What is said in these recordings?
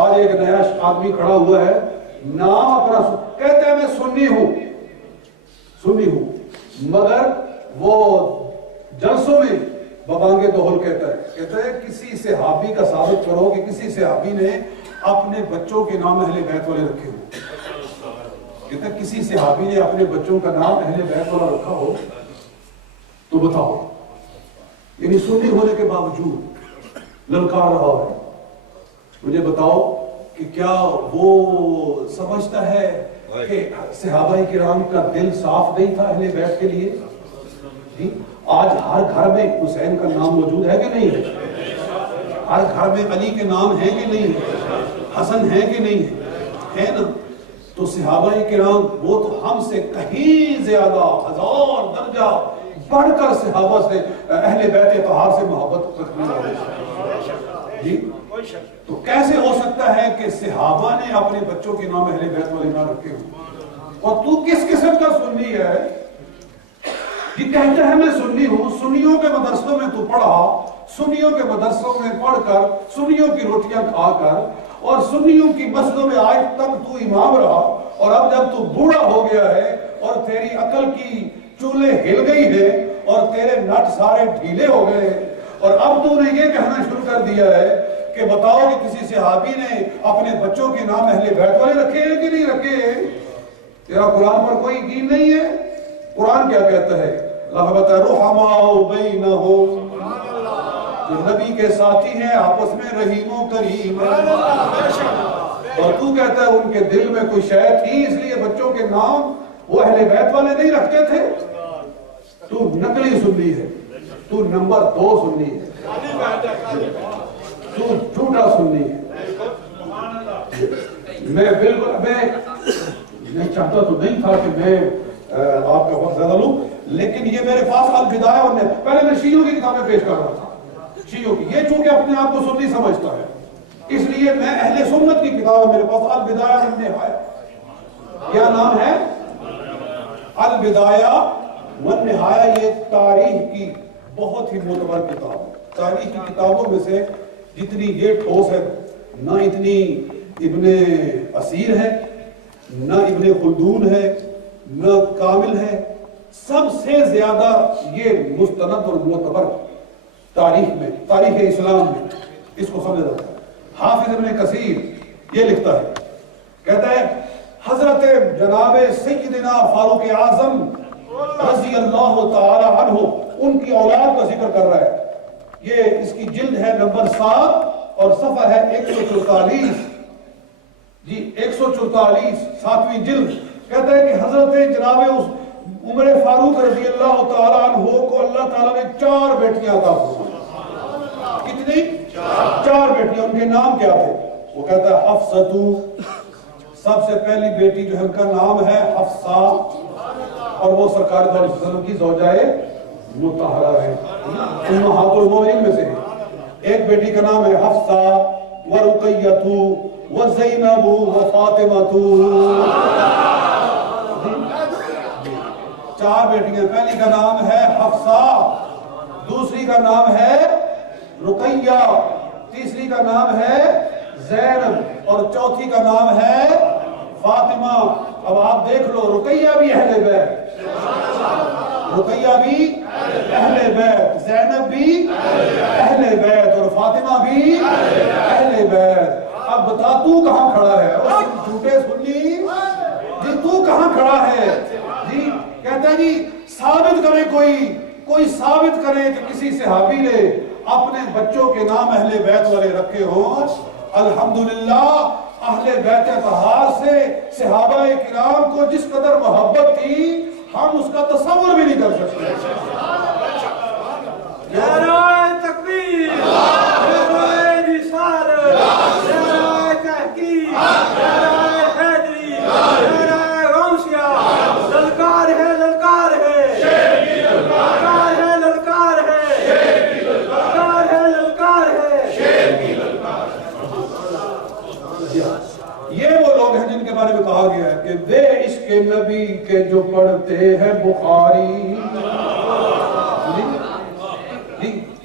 آج ایک نیا آدمی کھڑا ہوا ہے, نام اپنا کہتا ہے میں سنی ہوں, مگر وہ جلسوں میں ببانگے دوہل کہتا ہے کسی صحابی کا ثابت کرو کہ کسی صحابی نے اپنے بچوں کے نام اہل بیت والے رکھے ہو. کہتا ہے کسی صحابی نے اپنے بچوں کا نام اہل بیت والا رکھا ہو تو بتاؤ. یعنی سنی ہونے کے باوجود للکار رہا ہے. مجھے بتاؤ کہ کیا وہ سمجھتا ہے کہ صحابہ کرام کا دل صاف نہیں تھا اہل بیت کے لیے؟ آج ہر گھر میں حسین کا نام موجود ہے کہ نہیں ہے؟ ہر گھر میں علی کے نام ہے کہ نہیں ہے؟ حسن ہے کہ نہیں ہے نا؟ تو صحابہ کرام وہ تو ہم سے کہیں زیادہ 1000 درجہ بڑھ کر صحابہ سے اہل بیت اطہار سے محبت رکھنے والے. جی تو کیسے ہو سکتا ہے کہ صحابہ نے اپنے بچوں کے نام اہل بیت والے نہ رکھے ہوں اور تو کس قسم کا سنی ہے؟ یہ کہتا ہے میں سنی ہوں. سنیوں کے مدرسوں میں تو پڑھا, سنیوں کے مدرسوں میں پڑھ کر, سنیوں کی روٹیاں کھا کر اور سنیوں کی مسجدوں میں آج تک تو امام رہا, اور اب جب تو بوڑھا ہو گیا ہے اور تیری عقل کی چولے ہل گئی ہے اور تیرے نٹ سارے ڈھیلے ہو گئے اور اب تو نے یہ کہنا شروع کر دیا ہے کہ بتاؤ کہ کسی صحابی نے اپنے بچوں کے نام اہل بیت والے رکھے ہیں کہ نہیں رکھے ہیں؟ تیرا قرآن پر کوئی یقین نہیں ہے؟ قرآن کیا کہتا ہے؟ رحمت رحماء بینہم, جو نبی کے ساتھی ہیں آپس میں رحیم و کریم, اور تو کہتا ہے ان کے دل میں کوئی شے تھی اس لیے بچوں کے نام وہ اہل بیت والے نہیں رکھتے تھے. تو نقلی سنی ہے, تو نمبر 2 سنی ہے, تو جھوٹا سنی ہے. میں بالکل میں چاہتا تو نہیں تھا کہ میں آپ کا وقت زیادہ لوں, لیکن یہ میرے پاس البدایہ اور پہلے میں شیعوں کی کتابیں پیش کر رہا تھا. شیعوں کی, یہ چونکہ اپنے آپ کو سنی سمجھتا ہے اس لیے میں اہل سنت کی کتاب ہے میرے پاس, البدایہ والنہایہ. کیا نام ہے؟ البدایہ والنہایہ. یہ تاریخ کی بہت ہی معتبر کتاب ہے. تاریخ کی کتابوں میں سے جتنی یہ ٹھوس ہے, نہ اتنی ابن اسیر ہے, نہ ابن خلدون ہے, نہ کامل ہے. سب سے زیادہ یہ مستند اور معتبر تاریخ میں, تاریخ اسلام میں اس کو سمجھا جاتا ہے. حافظ ابن کثیر یہ لکھتا ہے, کہتا ہے حضرت جناب سیدنا فاروق اعظم رضی اللہ تعالی عنہ ان کی اولاد کا ذکر کر رہا ہے. یہ اس کی جلد ہے نمبر 7 اور صفحہ ہے 144. جی 144 7ویں جلد. کہتا ہے کہ حضرت جناب عمر فاروق رضی اللہ تعالی عنہ کو اللہ تعالیٰ نے 4 بیٹیاں عطا فرمائیں. کتنی؟ 4 بیٹیاں. ان کے نام کیا تھے؟ وہ کہتا ہے حفصہ, سب سے پہلی بیٹی جو ہے ان کا نام ہے حفصہ, اور وہ سرکار صلی اللہ علیہ وسلم کی زوجائے مطہرہ ہے, امہات المومنین میں سے ہے. ایک بیٹی کا نام ہے حفصہ ورقیۃ وزینب وفاطمہ. 4 بیٹیاں. پہلی کا نام ہے حفصہ, دوسری کا نام ہے رقیہ, تیسری کا نام ہے زینب, اور چوتھی کا نام ہے فاطمہ. اب آپ دیکھ لو, رقیہ بھی اہل بیت, رقیہ بھی اہل بیت, زینب بھی اہل بیت, اور فاطمہ بھی اہل بیت. اب بتا تو کہاں کھڑا ہے؟ جھوٹے سنی جی, تو کہاں کھڑا ہے؟ جی کہتا ہے جی ثابت کرے, کوئی ثابت کرے کہ کسی صحابی نے اپنے بچوں کے نام اہل بیت والے رکھے ہوں. الحمدللہ اہل بیت اطہار سے صحابہ کرام کو جس قدر محبت تھی ہم اس کا تصور بھی نہیں کر سکتے. نعرہ تکبیر, نعرہ رسالت, نعرہ تحقیق, نعرہ حیدری, نعرہ غوثیہ. للکار ہے, للکار ہے, للکار ہے, للکار ہے, للکار ہے, للکار ہے. یہ وہ لوگ ہیں جن کے بارے میں کہا گیا ہے کہ بے عشق نبی کے جو پڑھتے ہیں بخاری,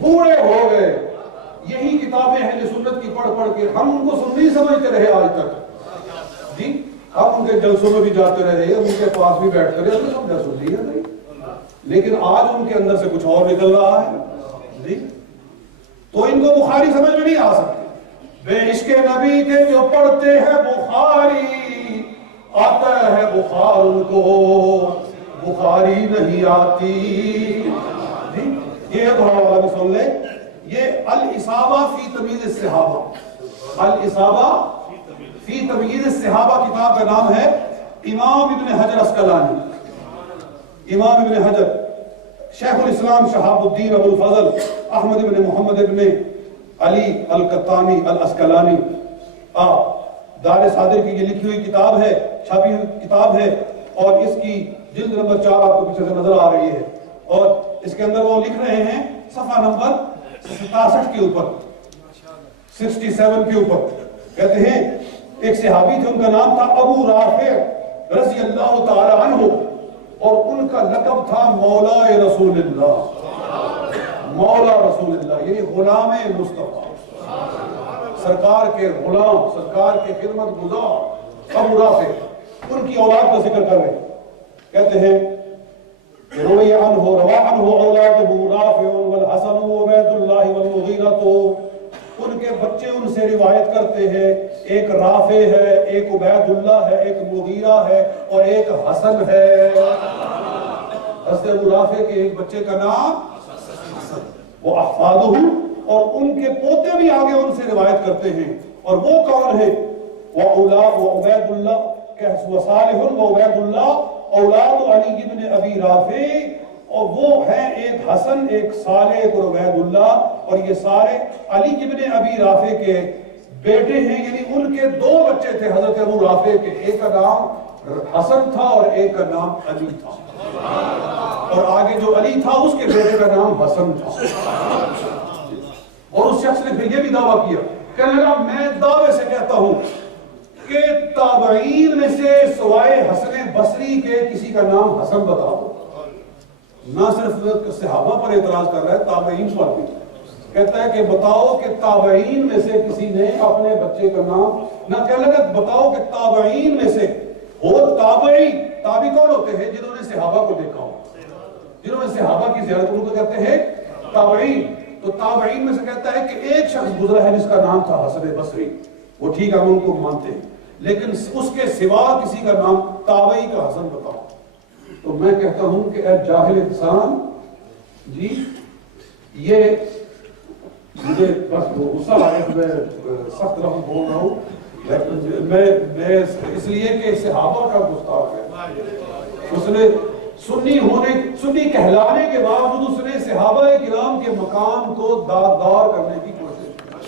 بوڑھے ہو گئے. یہی کتابیں اہل سنت کی پڑھ پڑھ کے ہم ان کو سنی سمجھتے رہے آج تک جی. ہم ان کے جلسوں میں بھی جاتے رہے, ان کے پاس بھی بیٹھتے رہے, ہم سمجھا سنی ہے نہیں, لیکن آج ان کے اندر سے کچھ اور نکل رہا ہے جی. تو ان کو بخاری سمجھ میں نہیں آ سکتی. بے عشق نبی کے جو پڑھتے ہیں بخاری, آتا ہے بخار ان کو بخاری نہیں آتی جی. یہ دوڑا والا بھی سن لیں, یہ الاصابہ فی تمیز الصحابہ, الاصابہ فی تمیز الصحابہ کتاب کا نام ہے. امام ابن حجر اسقلانی, امام ابن حجر شیخ الاسلام شہاب الدین ابو الفضل احمد ابن محمد ابن علی القطانی الاسقلانی دار صادر کی یہ لکھی ہوئی کتاب ہے, چھاپی ہوئی کتاب ہے, اور اس کی جلد نمبر 4 آپ کو پیچھے سے نظر آ رہی ہے. اور اس کے اندر وہ لکھ رہے ہیں صفحہ نمبر 67 کے اوپر, 67 کے اوپر, کہتے ہیں ایک صحابی تھے, ان کا نام تھا ابو رافع رضی اللہ تعالی عنہ, اور ان کا لقب تھا مولا رسول اللہ, مولا رسول اللہ یعنی غلام مصطفیٰ, سرکار کے غلام, سرکار کے خدمت گزار ابو رافع. ان کی اولاد کا ذکر کر رہے ہیں, کہتے ہیں روی عنہ روا عنہ اولادہ رافع والحسن وعبید اللہ والمغیرہ, ان کے بچے ان سے روایت کرتے ہیں, ایک رافع ہے, ایک عبید اللہ ہے, ایک مغیرہ ہے, اور ایک حسن ہے. حضرت ابو رافع کے ایک بچے کا نام حسن, وہ احفادہ, اور ان کے پوتے بھی آگے ان سے روایت کرتے ہیں. اور وہ کون ہے؟ وعبید اللہ وصالح وعبید اللہ اولاد علی بن ابی رافع, اور وہ ہیں ایک حسن, ایک صالح, ایک عبید اللہ, اور یہ سارے علی بن ابی رافع کے بیٹے ہیں. یعنی ان کے 2 بچے تھے حضرت ابو رافع کے, ایک کا نام حسن تھا اور ایک کا نام علی تھا, اور آگے جو علی تھا اس کے بیٹے کا نام حسن تھا. اور اس شخص نے پھر یہ بھی دعویٰ کیا, کہنے لگا میں دعوے سے کہتا ہوں کہ تابعین میں سے سوائے حسن بصری کے کسی کا نام حسن بتا دو. نہ صرف صحابہ پر اعتراض کر رہا ہے, تابعین پر بھی کہتا ہے کہ بتاؤ کہ تابعین میں سے کسی نے اپنے بچے کا نام, نہ کہنے لگا بتاؤ کہ تابعین میں سے ہو تابعی. تابعی کون ہوتے ہیں؟ جنہوں نے صحابہ کو دیکھا ہو, جنہوں نے صحابہ کی زیارت, ان کو کہتے ہیں تابعین. تو تابعین میں سے کہتا ہے کہ ایک شخص گزرا ہے جس کا نام تھا حسن بصری, وہ ٹھیک ہے ہم ان کو مانتے ہیں, لیکن اس کے سوا کسی کا نام تابعی کا حسن بتاؤ. تو میں کہتا ہوں کہ اے جاہل انسان جی, یہ مجھے بس غصہ آیا کہ میں سخت لفظ بول رہا ہوں, لیکن میں اس لیے کہ صحابہ کا گستاخ ہے. اس نے سنی کہلانے کے باوجود اس نے صحابہ کرام کے مقام کو دار کرنے کی کوشش کی,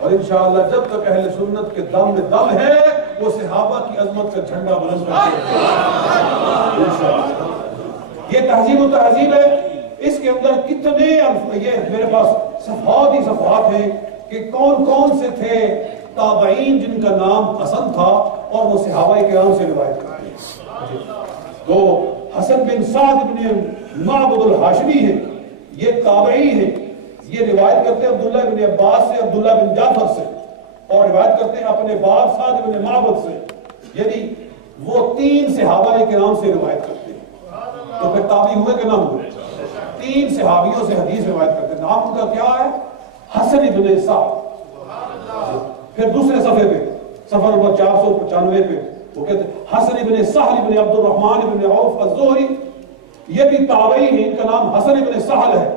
اور انشاءاللہ جب تک اہل سنت کے دم میں دم ہے وہ صحابہ کی عظمت کا جھنڈا بلند کرتے ہیں انشاءاللہ. یہ تہذیب و تہذیب ہے, اس کے اندر کتنے یہ میرے پاس صفحات ہی صفحات ہیں کہ کون کون سے تھے تابعین جن کا نام حسن تھا اور وہ صحابہ کرام سے روایت کرتے ہیں. تو حسن بن سعد بن معبد الحاشمی ہیں, یہ تابعی ہیں, یہ روایت کرتے ہیں عبداللہ بن عباس سے, عبداللہ بن جعفر سے, اور روایت کرتے ہیں اپنے باپ سعد بن معبد سے. یعنی وہ 3 صحابہ کرام سے روایت کرتے ہیں. تو پھر تابعی ہوئے کہ نہ ہوئے؟ 3 صحابیوں سے حدیث روایت کرتے ہیں. نام ان کا کیا ہے؟ حسن بن سعد. پھر دوسرے صفحے پہ, صفحہ نمبر 495 پہ وہ کہتے ہیں حسن بن سہل بن عبد الرحمن بن عوف الزہری, یہ بھی تابعی ہیں, ان کا نام حسن بن سہل ہے.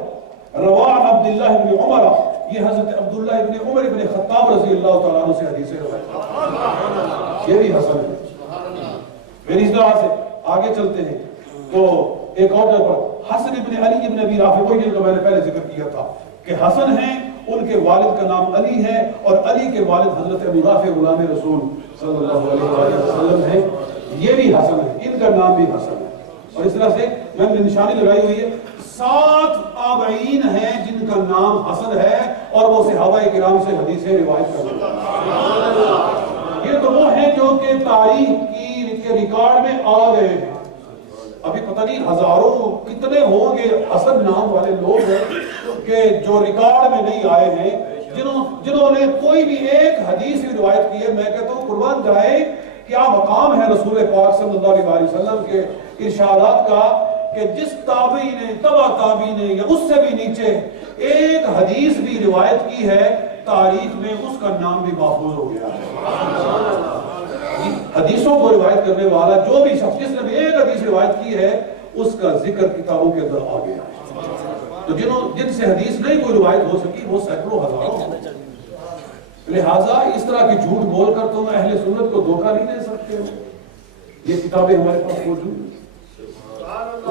روان عبداللہ بن عمر, یہ حضرت عبداللہ بن عمر بن خطاب رضی اللہ تعالیٰ عنہ سے حدیث روایت کرتے ہیں, یہ بھی حسن ہے. پھر اس طرح سے آگے چلتے ہیں تو ایک اور جگہ پر حسن بن علی بن ابی رافع, وہی جو میں نے پہلے ذکر کیا تھا کہ حسن ہیں, ان کے والد کا نام علی ہے, اور علی کے والد حضرت ابو رافع غلام رسول صلی اللہ علیہ وسلم ہے, یہ بھی حسن ہے, ان کا نام بھی حسن ہے. اور اس طرح سے میں نے نشانی لگائی ہوئی ہے, 7 تابعین ہیں جن کا نام حسن ہے اور وہ صحابہ کرام سے حدیثیں روایت کرتے ہیں. یہ تو وہ ہیں جو کہ تاریخ کے ریکارڈ میں آ گئے ہیں. ابھی پتہ نہیں ہزاروں کتنے ہوں گے حسن نام والے لوگ ہیں کہ جو ریکارڈ میں نہیں آئے ہیں، جنہوں نے کوئی بھی ایک حدیث بھی روایت کی ہے. میں کہتا ہوں قربان جائے کیا مقام ہے رسول پاک صلی اللہ علیہ وسلم کے ارشادات کا کہ جس تابعی نے تبع تابعی نے یا اس سے بھی نیچے ایک حدیث بھی روایت کی ہے، تاریخ میں اس کا نام بھی محفوظ ہو گیا ہے. حدیثوں کو روایت کرنے والا جو بھی شخص جس نے بھی ایک حدیث روایت کی ہے اس کا ذکر کتابوں کے اندر آ گیا ہے. تو جن سے حدیث نہیں کوئی روایت ہو سکی وہ سینکڑوں ہزاروں. لہٰذا اس طرح کی جھوٹ بول کر تم اہل سنت کو دھوکہ نہیں دے سکتے ہو. یہ کتابیں ہمارے پاس موجود ہیں.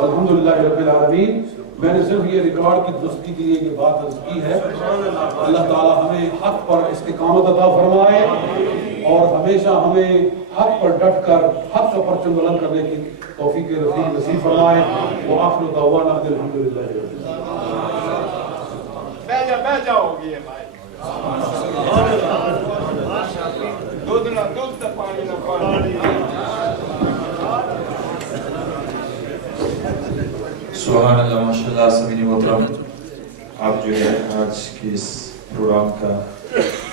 الحمدللہ رب العالمین. میں نے صرف یہ ریکارڈ کی درستی کے لیے یہ بات عرض کی ہے. اللہ تعالی ہمیں حق پر استقامت عطا فرمائے اور ہمیشہ ہمیں حق پر ڈٹ کر حق کا پرچم بلند کرنے کی توفیق رفیق نصیب فرمائے. وآخر دعوانا ان الحمدللہ. بیٹھ جاؤ گے بھائی. دودھ نہ دودھ پانی نہ پانی. سبحان اللہ. ماشاءاللہ. سمعین محترم، آپ جو ہے آج کی اس پروگرام کا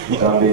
کتاب